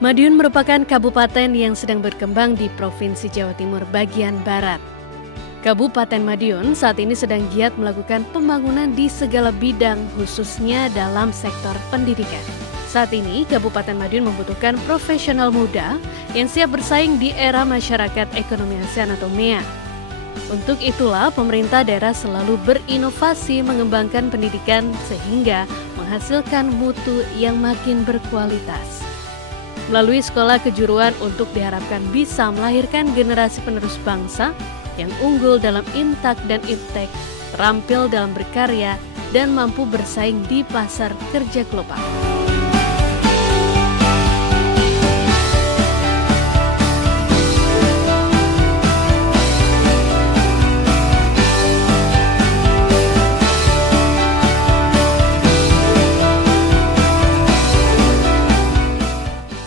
Madiun merupakan kabupaten yang sedang berkembang di Provinsi Jawa Timur bagian barat. Kabupaten Madiun saat ini sedang giat melakukan pembangunan di segala bidang, khususnya dalam sektor pendidikan. Saat ini, Kabupaten Madiun membutuhkan profesional muda yang siap bersaing di era masyarakat ekonomi ASEAN atau MEA. Untuk itulah, pemerintah daerah selalu berinovasi mengembangkan pendidikan sehingga menghasilkan mutu yang makin berkualitas. Melalui sekolah kejuruan untuk diharapkan bisa melahirkan generasi penerus bangsa yang unggul dalam intak dan iptek, terampil dalam berkarya, dan mampu bersaing di pasar kerja global.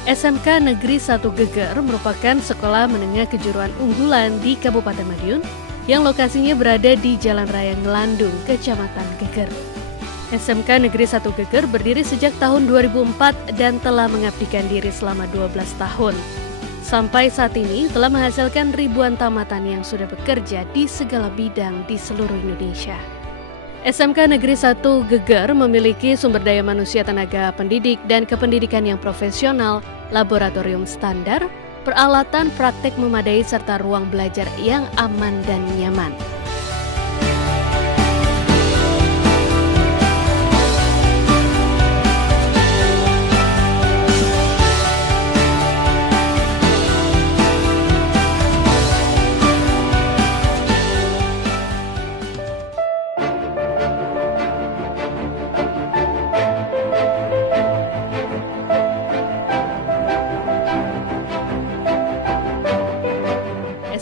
SMK Negeri 1 Geger merupakan sekolah menengah kejuruan unggulan di Kabupaten Madiun yang lokasinya berada di Jalan Raya Ngelandung, Kecamatan Geger. SMK Negeri 1 Geger berdiri sejak tahun 2004 dan telah mengabdikan diri selama 12 tahun. Sampai saat ini telah menghasilkan ribuan tamatan yang sudah bekerja di segala bidang di seluruh Indonesia. SMK Negeri 1 Geger memiliki sumber daya manusia, tenaga pendidik, dan kependidikan yang profesional, laboratorium standar, peralatan praktek memadai, serta ruang belajar yang aman dan nyaman.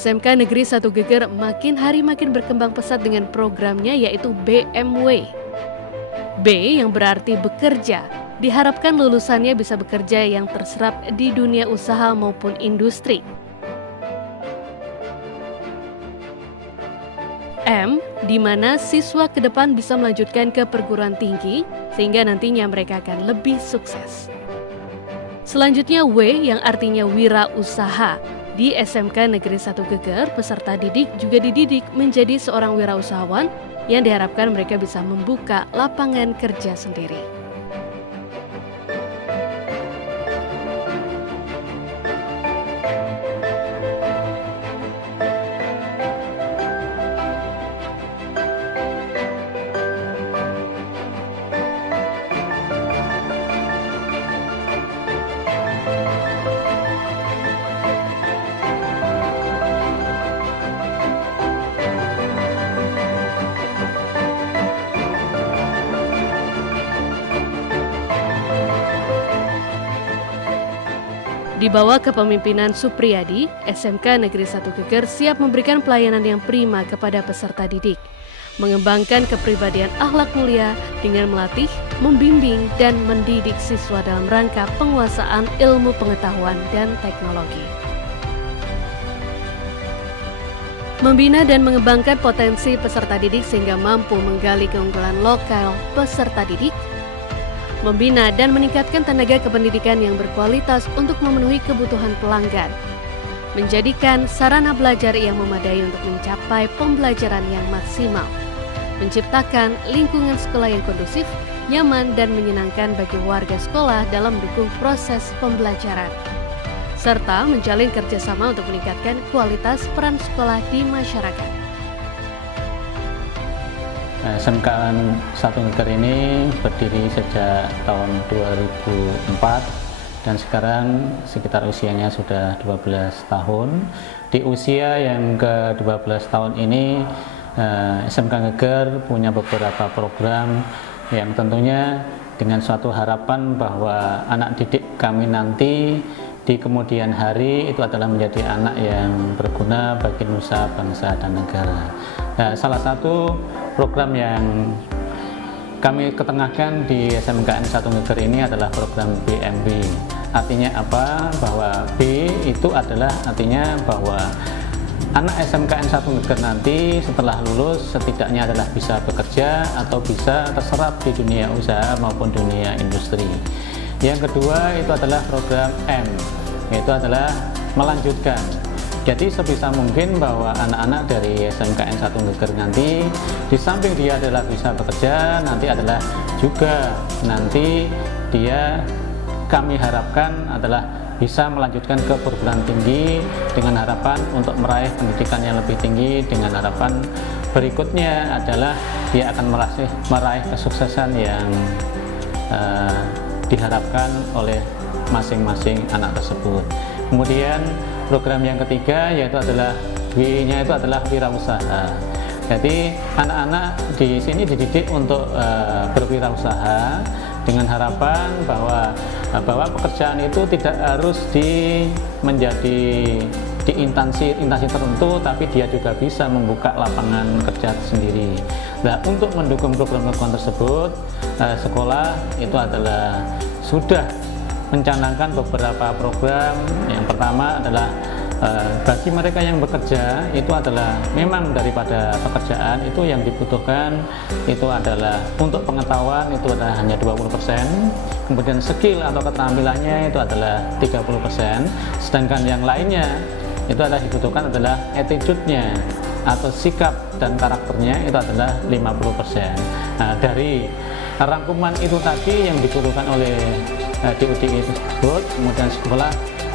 SMK Negeri 1 Geger makin hari makin berkembang pesat dengan programnya, yaitu BMW. B yang berarti bekerja, diharapkan lulusannya bisa bekerja yang terserap di dunia usaha maupun industri. M, di mana siswa ke depan bisa melanjutkan ke perguruan tinggi, sehingga nantinya mereka akan lebih sukses. Selanjutnya W yang artinya wirausaha. Di SMK Negeri 1 Geger, peserta didik juga dididik menjadi seorang wirausahawan yang diharapkan mereka bisa membuka lapangan kerja sendiri. Di bawah kepemimpinan Supriyadi, SMK Negeri 1 Geger siap memberikan pelayanan yang prima kepada peserta didik, mengembangkan kepribadian akhlak mulia dengan melatih, membimbing, dan mendidik siswa dalam rangka penguasaan ilmu pengetahuan dan teknologi. Membina dan mengembangkan potensi peserta didik sehingga mampu menggali keunggulan lokal peserta didik, membina dan meningkatkan tenaga kependidikan yang berkualitas untuk memenuhi kebutuhan pelanggan, menjadikan sarana belajar yang memadai untuk mencapai pembelajaran yang maksimal, menciptakan lingkungan sekolah yang kondusif, nyaman, dan menyenangkan bagi warga sekolah dalam mendukung proses pembelajaran, serta menjalin kerjasama untuk meningkatkan kualitas peran sekolah di masyarakat. SMK 1 Geger ini berdiri sejak tahun 2004 dan sekarang sekitar usianya sudah 12 tahun. Di usia yang ke-12 tahun ini, SMK Geger punya beberapa program yang tentunya dengan suatu harapan bahwa anak didik kami nanti di kemudian hari itu adalah menjadi anak yang berguna bagi nusa, bangsa, dan negara. Nah, salah satu program yang kami ketengahkan di SMKN 1 Geger ini adalah program BMB. Artinya apa? Bahwa B itu adalah artinya bahwa anak SMKN 1 Geger nanti setelah lulus setidaknya adalah bisa bekerja atau bisa terserap di dunia usaha maupun dunia industri. Yang kedua itu adalah program M, yaitu adalah melanjutkan. Jadi sebisa mungkin bahwa anak-anak dari SMKN 1 Geger nanti di samping dia adalah bisa bekerja, nanti adalah juga nanti dia kami harapkan adalah bisa melanjutkan ke perguruan tinggi dengan harapan untuk meraih pendidikan yang lebih tinggi, dengan harapan berikutnya adalah dia akan meraih kesuksesan yang diharapkan oleh masing-masing anak tersebut. Kemudian program yang ketiga yaitu adalah W-nya itu adalah wirausaha. Jadi anak-anak di sini dididik untuk berwirausaha dengan harapan bahwa pekerjaan itu tidak harus menjadi di instansi tertentu, tapi dia juga bisa membuka lapangan kerja sendiri. Nah, untuk mendukung program-program tersebut, sekolah itu adalah sudah mencanangkan beberapa program. Yang pertama adalah bagi mereka yang bekerja itu adalah memang daripada pekerjaan itu yang dibutuhkan itu adalah untuk pengetahuan itu adalah hanya 20%, kemudian skill atau keterampilannya itu adalah 30%, sedangkan yang lainnya itu adalah dibutuhkan adalah attitude-nya atau sikap dan karakternya itu adalah 50%. Nah, dari rangkuman itu tadi yang dibutuhkan oleh DUDI tersebut, kemudian sekolah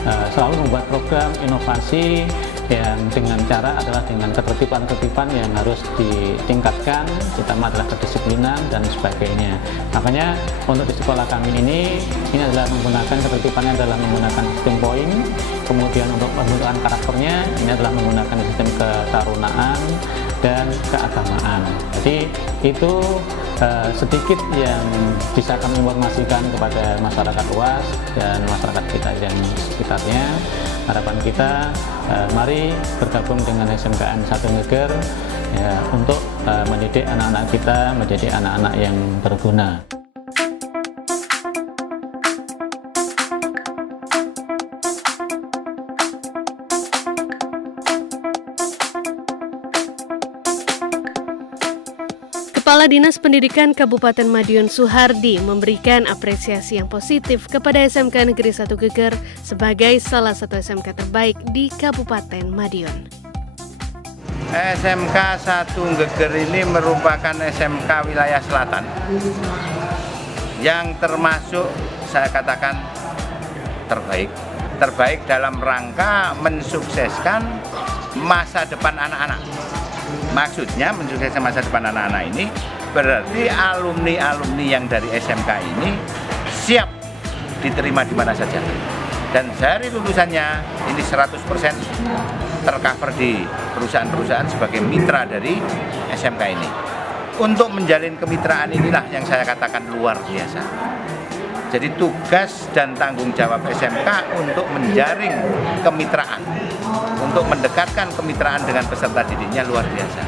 selalu membuat program inovasi yang dengan cara adalah dengan ketertiban-ketertiban yang harus ditingkatkan, terutama adalah kedisiplinan dan sebagainya. Makanya untuk di sekolah kami ini adalah menggunakan ketertibannya adalah menggunakan sistem poin, kemudian untuk pembentukan karakternya ini adalah menggunakan sistem ketarunaan dan keagamaan. Jadi itu sedikit yang bisa kami informasikan kepada masyarakat luas dan masyarakat kita yang sekitarnya. Harapan kita mari bergabung dengan SMKN 1 Geger ya, untuk mendidik anak-anak kita menjadi anak-anak yang berguna. Kepala Dinas Pendidikan Kabupaten Madiun Suhardi memberikan apresiasi yang positif kepada SMK Negeri 1 Geger sebagai salah satu SMK terbaik di Kabupaten Madiun. SMK 1 Geger ini merupakan SMK wilayah selatan yang termasuk saya katakan terbaik dalam rangka mensukseskan masa depan anak-anak. Maksudnya mensukseskan masa depan anak-anak ini berarti alumni-alumni yang dari SMK ini siap diterima di mana saja. Dan dari lulusannya ini 100% tercover di perusahaan-perusahaan sebagai mitra dari SMK ini. Untuk menjalin kemitraan inilah yang saya katakan luar biasa. Jadi tugas dan tanggung jawab SMK untuk menjaring kemitraan, untuk mendekatkan kemitraan dengan peserta didiknya luar biasa.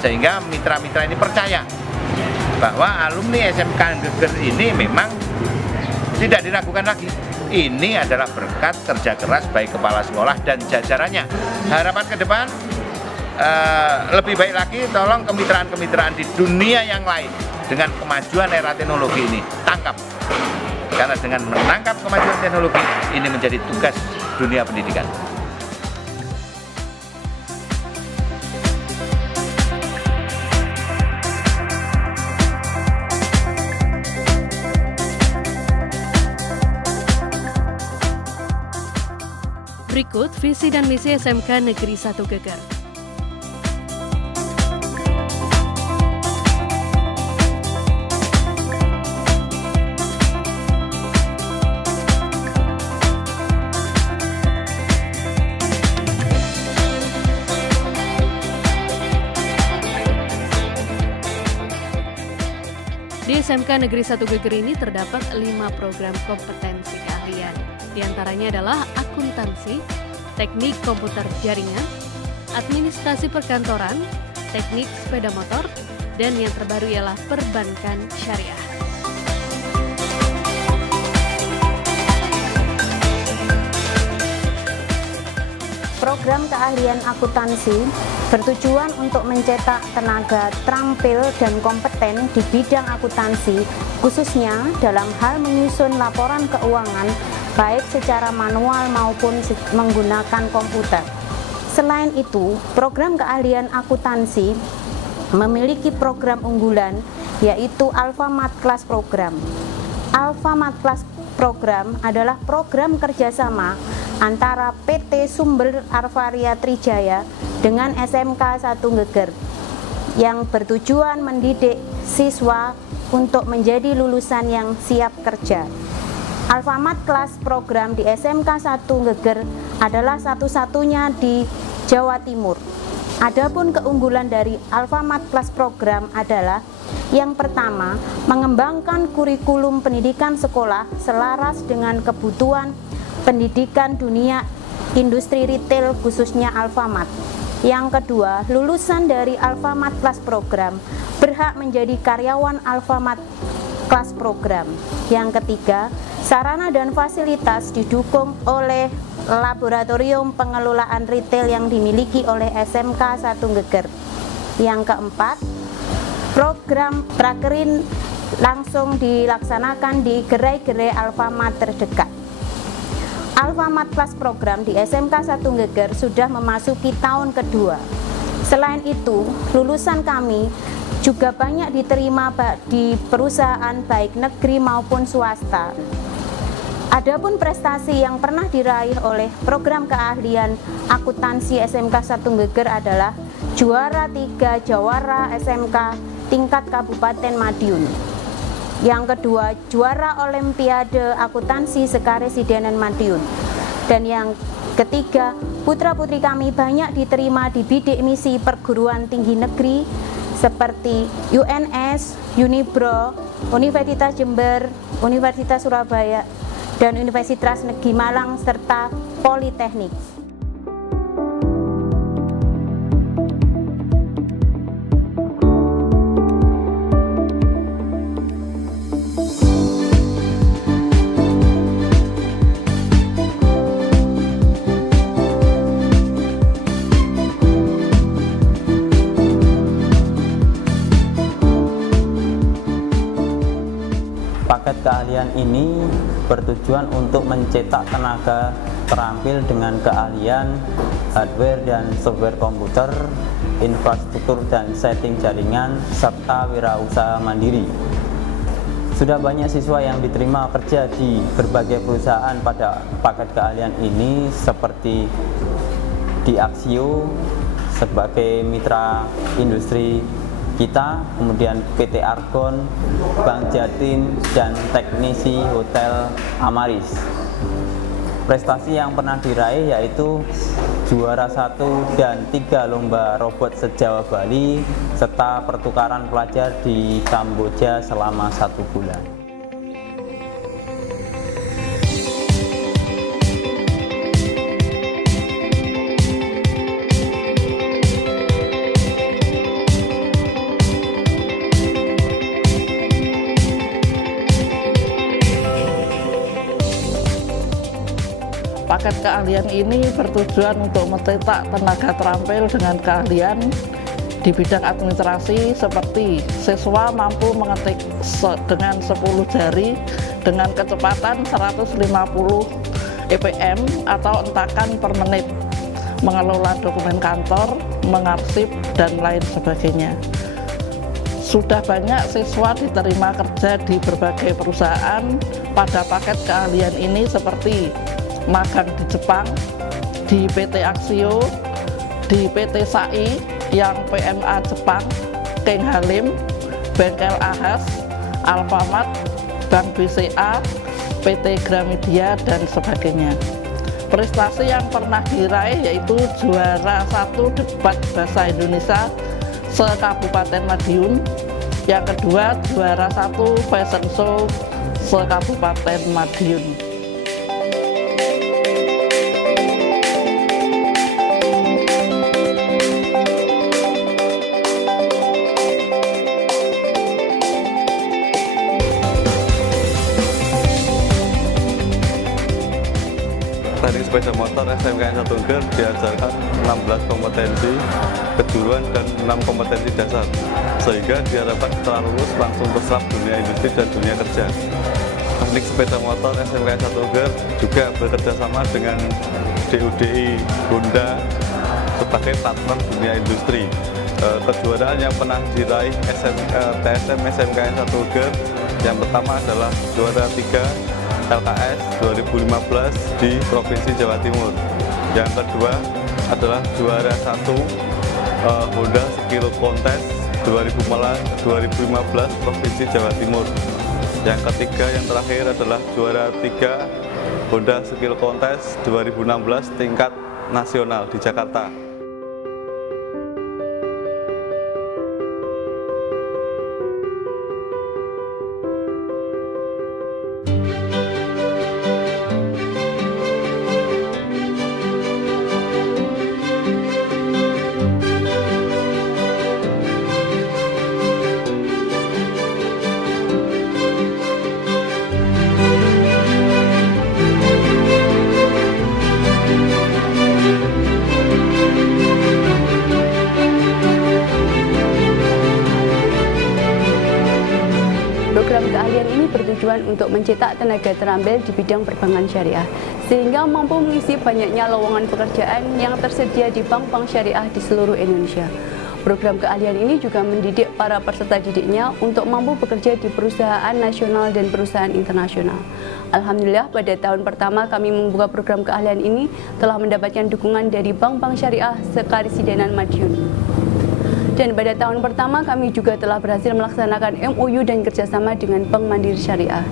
Sehingga mitra-mitra ini percaya bahwa alumni SMK Geger ini memang tidak diragukan lagi. Ini adalah berkat kerja keras baik kepala sekolah dan jajarannya. Harapan ke depan lebih baik lagi, tolong kemitraan-kemitraan di dunia yang lain dengan kemajuan era teknologi ini tangkap. Karena dengan menangkap kemajuan teknologi ini menjadi tugas dunia pendidikan. Berikut visi dan misi SMK Negeri 1 Geger. Di SMK Negeri 1 Geger ini terdapat 5 program kompetensi keahlian. Di antaranya adalah akuntansi, teknik komputer jaringan, administrasi perkantoran, teknik sepeda motor, dan yang terbaru ialah perbankan syariah. program keahlian akuntansi bertujuan untuk mencetak tenaga terampil dan kompeten di bidang akuntansi, khususnya dalam hal menyusun laporan keuangan baik secara manual maupun menggunakan komputer. Selain itu, program keahlian akuntansi memiliki program unggulan yaitu Alfamart Class Program. Alfamart Class Program adalah program kerjasama antara PT Sumber Arvaria Trijaya dengan SMK 1 Geger yang bertujuan mendidik siswa untuk menjadi lulusan yang siap kerja. Alfamart Class Program di SMK 1 Geger adalah satu-satunya di Jawa Timur. Adapun keunggulan dari Alfamart Class Program adalah yang pertama, mengembangkan kurikulum pendidikan sekolah selaras dengan kebutuhan pendidikan dunia industri retail khususnya Alfamart. Yang kedua, lulusan dari Alfamart Class Program berhak menjadi karyawan Alfamart Class Program. Yang ketiga, sarana dan fasilitas didukung oleh laboratorium pengelolaan retail yang dimiliki oleh SMK 1 Geger. Yang keempat, program prakerin langsung dilaksanakan di gerai-gerai Alfamart terdekat. Alfamart Class Program di SMK 1 Geger sudah memasuki tahun kedua. Selain itu, lulusan kami juga banyak diterima di perusahaan baik negeri maupun swasta. Adapun prestasi yang pernah diraih oleh program keahlian akuntansi SMK 1 Geger adalah juara 3 Jawara SMK tingkat Kabupaten Madiun. Yang kedua, juara Olimpiade Akuntansi Sekaresidenan Madiun. Dan yang ketiga, putra-putri kami banyak diterima di bidik misi perguruan tinggi negeri seperti UNS, Unibro, Universitas Jember, Universitas Surabaya, dan Universitas Negeri Malang serta Politeknik. Paket keahlian ini bertujuan untuk mencetak tenaga terampil dengan keahlian hardware dan software komputer, infrastruktur dan setting jaringan, serta wirausaha mandiri. Sudah banyak siswa yang diterima kerja di berbagai perusahaan pada paket keahlian ini seperti di Aksio sebagai mitra industri kita, kemudian PT Argon, Bank Jatim, dan teknisi Hotel Amaris. Prestasi yang pernah diraih yaitu juara 1 dan 3 lomba robot se-Jawa Bali, serta pertukaran pelajar di Kamboja selama 1 bulan. Paket keahlian ini bertujuan untuk mencetak tenaga terampil dengan keahlian di bidang administrasi seperti siswa mampu mengetik dengan 10 jari dengan kecepatan 150 EPM atau entakan per menit, mengelola dokumen kantor, mengarsip, dan lain sebagainya. Sudah banyak siswa diterima kerja di berbagai perusahaan pada paket keahlian ini seperti magang di Jepang, di PT Aksio, di PT SAI yang PMA Jepang, King Halim, Bengkel Ahas, Alfamart, Bank BCA, PT Gramedia, dan sebagainya. Prestasi yang pernah diraih yaitu juara 1 debat bahasa Indonesia se-Kabupaten Madiun, yang kedua juara 1 fashion show se-Kabupaten Madiun. Tadi sepeda motor SMKN 1 Geger diajarkan 16 kompetensi kejuruan dan 6 kompetensi dasar, sehingga diharapkan setelah lulus langsung terserap dunia industri dan dunia kerja. Teknik sepeda motor SMKN 1 Geger juga bekerja sama dengan DUDI Honda sebagai partner dunia industri. Kejuaraan yang pernah diraih TSM SMKN 1 Geger yang pertama adalah juara 3 LKS 2015 di Provinsi Jawa Timur. Yang kedua adalah juara 1 Honda Skill Contest 2015 Provinsi Jawa Timur. Yang ketiga, yang terakhir adalah juara 3 Honda Skill Contest 2016 tingkat nasional di Jakarta. Program keahlian ini bertujuan untuk mencetak tenaga terampil di bidang perbankan syariah, sehingga mampu mengisi banyaknya lowongan pekerjaan yang tersedia di bank-bank syariah di seluruh Indonesia. Program keahlian ini juga mendidik para peserta didiknya untuk mampu bekerja di perusahaan nasional dan perusahaan internasional. Alhamdulillah, pada tahun pertama kami membuka program keahlian ini telah mendapatkan dukungan dari bank-bank syariah sekarisidenan Madiun. Dan pada tahun pertama kami juga telah berhasil melaksanakan MOU dan kerjasama dengan Bank Mandiri Syariah,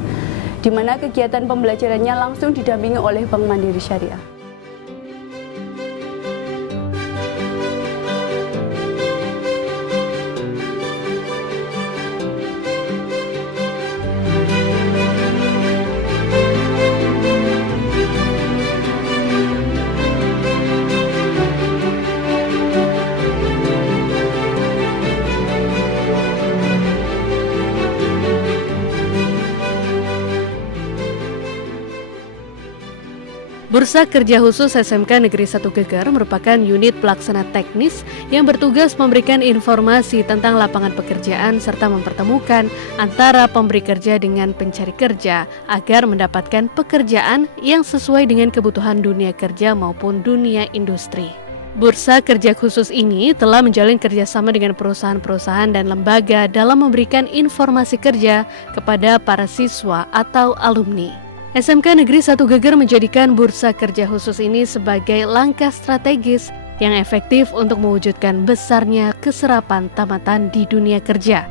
di mana kegiatan pembelajarannya langsung didampingi oleh Bank Mandiri Syariah. Bursa Kerja Khusus SMK Negeri 1 Geger merupakan unit pelaksana teknis yang bertugas memberikan informasi tentang lapangan pekerjaan serta mempertemukan antara pemberi kerja dengan pencari kerja agar mendapatkan pekerjaan yang sesuai dengan kebutuhan dunia kerja maupun dunia industri. Bursa Kerja Khusus ini telah menjalin kerjasama dengan perusahaan-perusahaan dan lembaga dalam memberikan informasi kerja kepada para siswa atau alumni. SMK Negeri 1 Geger menjadikan Bursa Kerja Khusus ini sebagai langkah strategis yang efektif untuk mewujudkan besarnya keserapan tamatan di dunia kerja.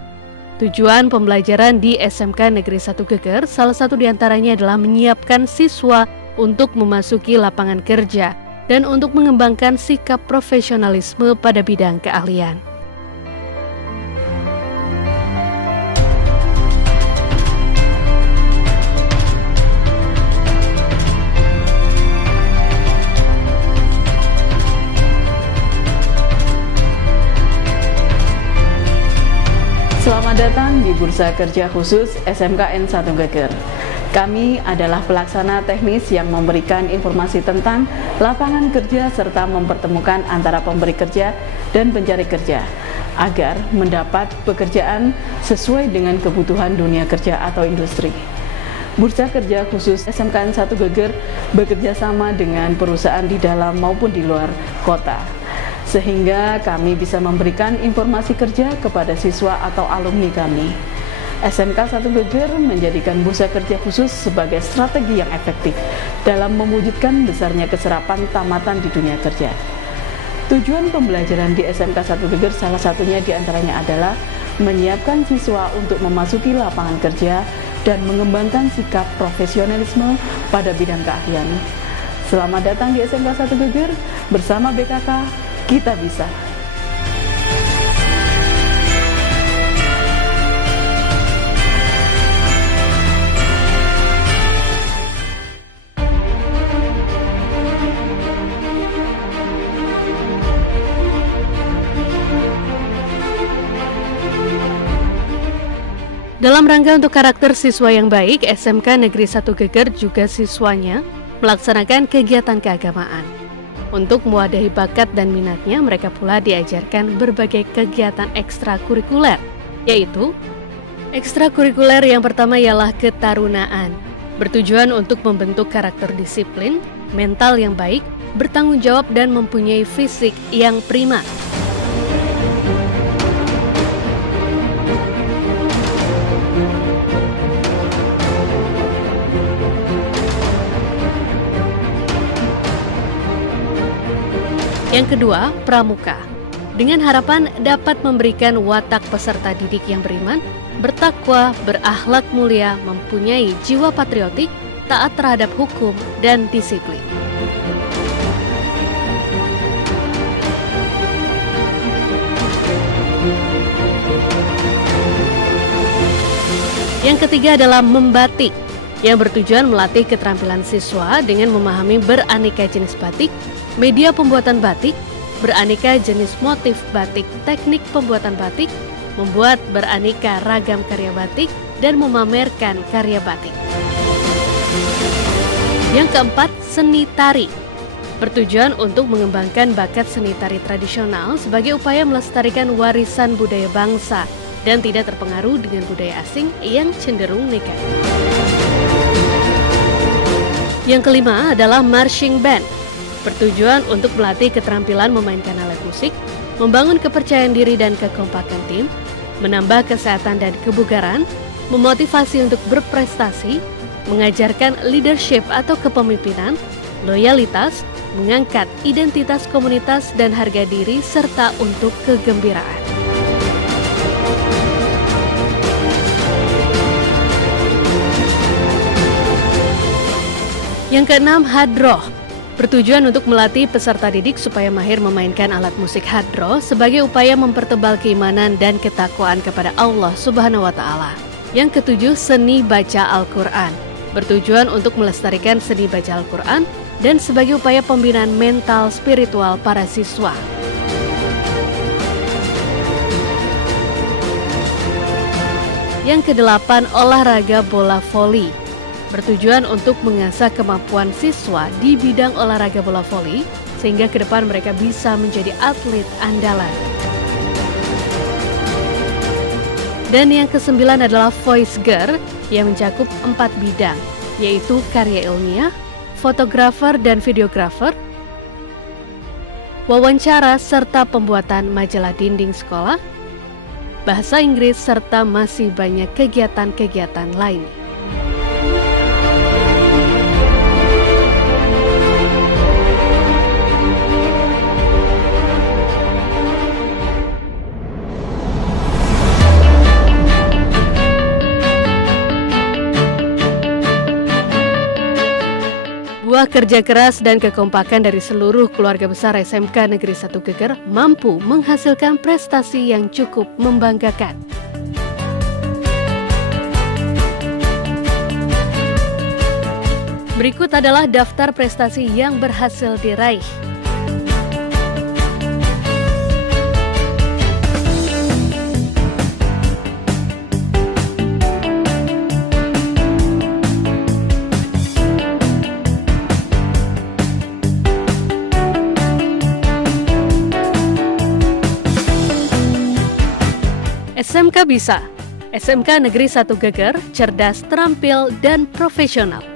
Tujuan pembelajaran di SMK Negeri 1 Geger salah satu diantaranya adalah menyiapkan siswa untuk memasuki lapangan kerja dan untuk mengembangkan sikap profesionalisme pada bidang keahlian. Selamat datang di Bursa Kerja Khusus SMKN 1 Geger. Kami adalah pelaksana teknis yang memberikan informasi tentang lapangan kerja serta mempertemukan antara pemberi kerja dan pencari kerja agar mendapat pekerjaan sesuai dengan kebutuhan dunia kerja atau industri. Bursa Kerja Khusus SMKN 1 Geger bekerja sama dengan perusahaan di dalam maupun di luar kota, sehingga kami bisa memberikan informasi kerja kepada siswa atau alumni kami. SMK 1 Geger menjadikan Bursa Kerja Khusus sebagai strategi yang efektif dalam mewujudkan besarnya keserapan tamatan di dunia kerja. Tujuan pembelajaran di SMK 1 Geger salah satunya diantaranya adalah menyiapkan siswa untuk memasuki lapangan kerja dan mengembangkan sikap profesionalisme pada bidang keahlian. Selamat datang di SMK 1 Geger, bersama BKK kita bisa. Dalam rangka untuk karakter siswa yang baik, SMK Negeri 1 Geger juga siswanya melaksanakan kegiatan keagamaan. Untuk mewadahi bakat dan minatnya, mereka pula diajarkan berbagai kegiatan ekstrakurikuler, yaitu ekstrakurikuler yang pertama ialah ketarunaan, bertujuan untuk membentuk karakter disiplin, mental yang baik, bertanggung jawab dan mempunyai fisik yang prima. Yang kedua, pramuka. Dengan harapan dapat memberikan watak peserta didik yang beriman, bertakwa, berakhlak mulia, mempunyai jiwa patriotik, taat terhadap hukum, dan disiplin. Yang ketiga adalah membatik, yang bertujuan melatih keterampilan siswa dengan memahami beraneka jenis batik, media pembuatan batik, beraneka jenis motif batik, teknik pembuatan batik, membuat beraneka ragam karya batik, dan memamerkan karya batik. Yang keempat, seni tari. Bertujuan untuk mengembangkan bakat seni tari tradisional sebagai upaya melestarikan warisan budaya bangsa dan tidak terpengaruh dengan budaya asing yang cenderung negatif. Yang kelima adalah marching band. Bertujuan untuk melatih keterampilan memainkan alat musik, membangun kepercayaan diri dan kekompakan tim, menambah kesehatan dan kebugaran, memotivasi untuk berprestasi, mengajarkan leadership atau kepemimpinan, loyalitas, mengangkat identitas komunitas dan harga diri, serta untuk kegembiraan. Yang keenam, hadroh. Bertujuan untuk melatih peserta didik supaya mahir memainkan alat musik hadroh sebagai upaya mempertebal keimanan dan ketakwaan kepada Allah Subhanahu wa Ta'ala. Yang ketujuh, seni baca Al-Quran. Bertujuan untuk melestarikan seni baca Al-Quran dan sebagai upaya pembinaan mental spiritual para siswa. Yang kedelapan, olahraga bola voli. Bertujuan untuk mengasah kemampuan siswa di bidang olahraga bola voli sehingga ke depan mereka bisa menjadi atlet andalan. Dan yang kesembilan adalah voice girl yang mencakup 4 bidang, yaitu karya ilmiah, fotografer dan videografer, wawancara serta pembuatan majalah dinding sekolah, bahasa Inggris serta masih banyak kegiatan-kegiatan lainnya. Buah kerja keras dan kekompakan dari seluruh keluarga besar SMK Negeri 1 Geger mampu menghasilkan prestasi yang cukup membanggakan. Berikut adalah daftar prestasi yang berhasil diraih. SMK Bisa, SMK Negeri 1 Geger, cerdas, terampil, dan profesional.